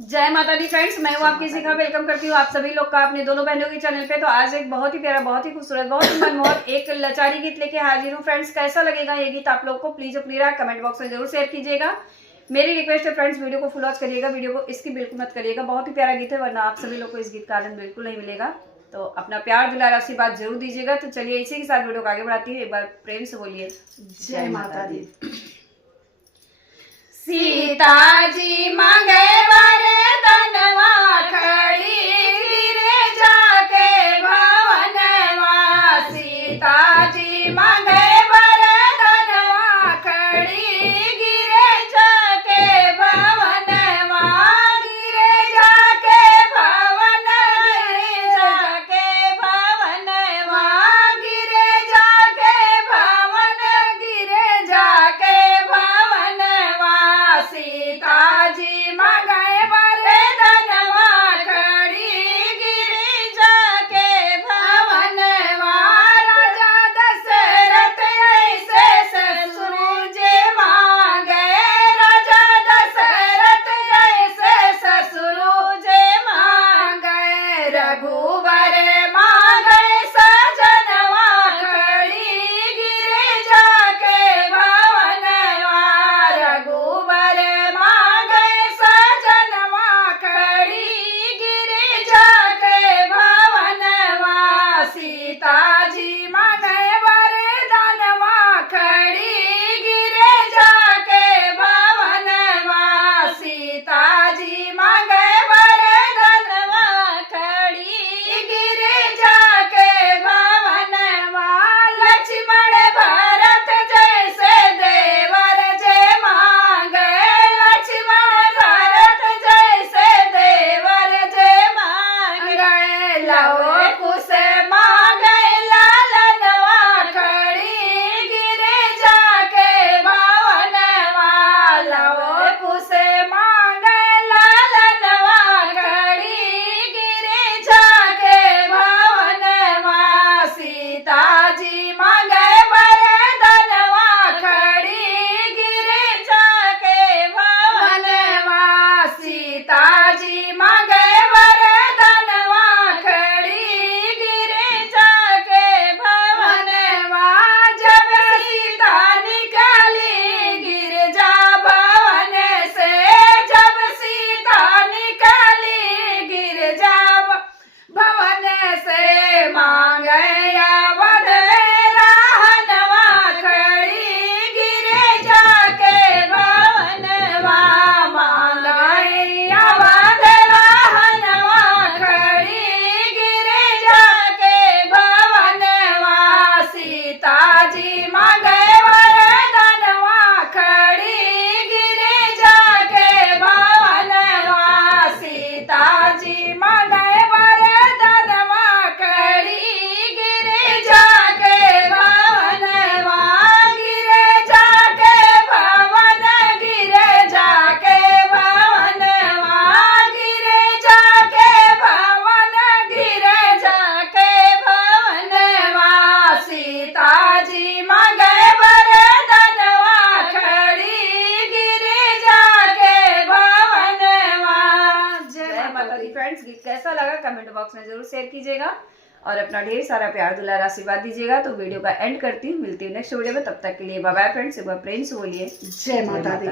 जय माता दी फ्रेंड्स, मैं हूँ आपकी शिखा। वेलकम करती हूँ आप सभी लोग का अपने दोनों बहनों के चैनल पे। तो आज एक बहुत ही प्यारा, बहुत ही खूबसूरत, बहुत ही मनमोहक एक लचारी गीत लेके हाजिर हूँ। फ्रेंड्स, कैसा लगेगा ये गीत आप लोग को प्लीज अपनी राय कमेंट बॉक्स में जरूर शेयर कीजिएगा। मेरी रिक्वेस्ट है फ्रेंड्स, वीडियो को फुल वॉच करिएगा, वीडियो को इसकी बिल्कुल मत करिएगा। बहुत ही प्यारा गीत है, वरना आप सभी लोग को इस गीत का आनंद बिल्कुल नहीं मिलेगा। तो अपना प्यार दुलार आशीर्वाद जरूर दीजिएगा। तो चलिए इसी के साथ वीडियो को आगे बढ़ाती है। एक बार प्रेम से बोलिए जय माता दी। सीता जी मांगे वरदानवा, खड़ी गिरे जाके भवनवा। सीता जी मांगे वरदानवा, खड़ी गिरे जाके भवनवा। गिरे जाके भवन, गिरे जाके भवनवा। गिरे जाके भवन, गिरे जाके भवनवा। सीता जी मांगे वरदानवा, खड़ी गिरी जाके भवनवा। राजा दशरथ ऐसे ससुर जे मांगे। राजा दशरथ ऐसे ससुर जे मांगे। रघुवर मांगे सजनवा, खड़ी गिरी जाके भवनवा। रघुवर मांगे सजनवा, खड़ी गिरी जाके भवनवा। सीता जी मांगे वरदानवा, खड़ी गिरे जाके भवनवा। सीता जी मांगे वरदानवा, खड़ी गिरे जाके भवनवा। लक्ष्मण भरत जैसे देवर जे मांगे। लक्ष्मण भरत जैसे देवर जे मांगे। लव कुश मांगे लालनवा, खड़ी गिरे जाके भवनवा। लव कुश मांगे लालनवा, खड़ी गिरे जाके भवनवा। सीता जी मांगे वरदानवा, खड़ी गिरे जाके भवनवा। सीता जी मांगे वरदानवा, खड़ी गिरे जाके भवनवा। जब सीता निकली गिरजा भवन से। जब सीता निकली गिरजा भवन से। मांगे अवध में रहनवा, खड़ी गिरे जाके भवनवा। मांगे अवध रहनवा, खड़ी गिरे जाके भवनवा। सीता जी मांगे वरदानवा, खड़ी गिरे जाके भवनवा। सीता जी मांगे वरदानवा, खड़ी गिरे जाके भवनवा। गिरे जाके भवन, गिरे जाके भवनवा। गिरे जाके भवन, गिरे जाके भवनवा। सीता जी मांगे वरदानवा, खड़ी गिरे जाके भवनवा। जय माता दी। फ्रेंड्स, गीत कैसा लगा कमेंट बॉक्स में जरूर शेयर कीजिएगा और अपना ढेर सारा प्यार दुलार आशीर्वाद दीजिएगा। तो वीडियो का एंड करती हूँ, मिलती हूँ नेक्स्ट वीडियो में। तब तक के लिए बाय बाय फ्रेंड्स। एक बार प्रेम से बोलिए जय माता दी।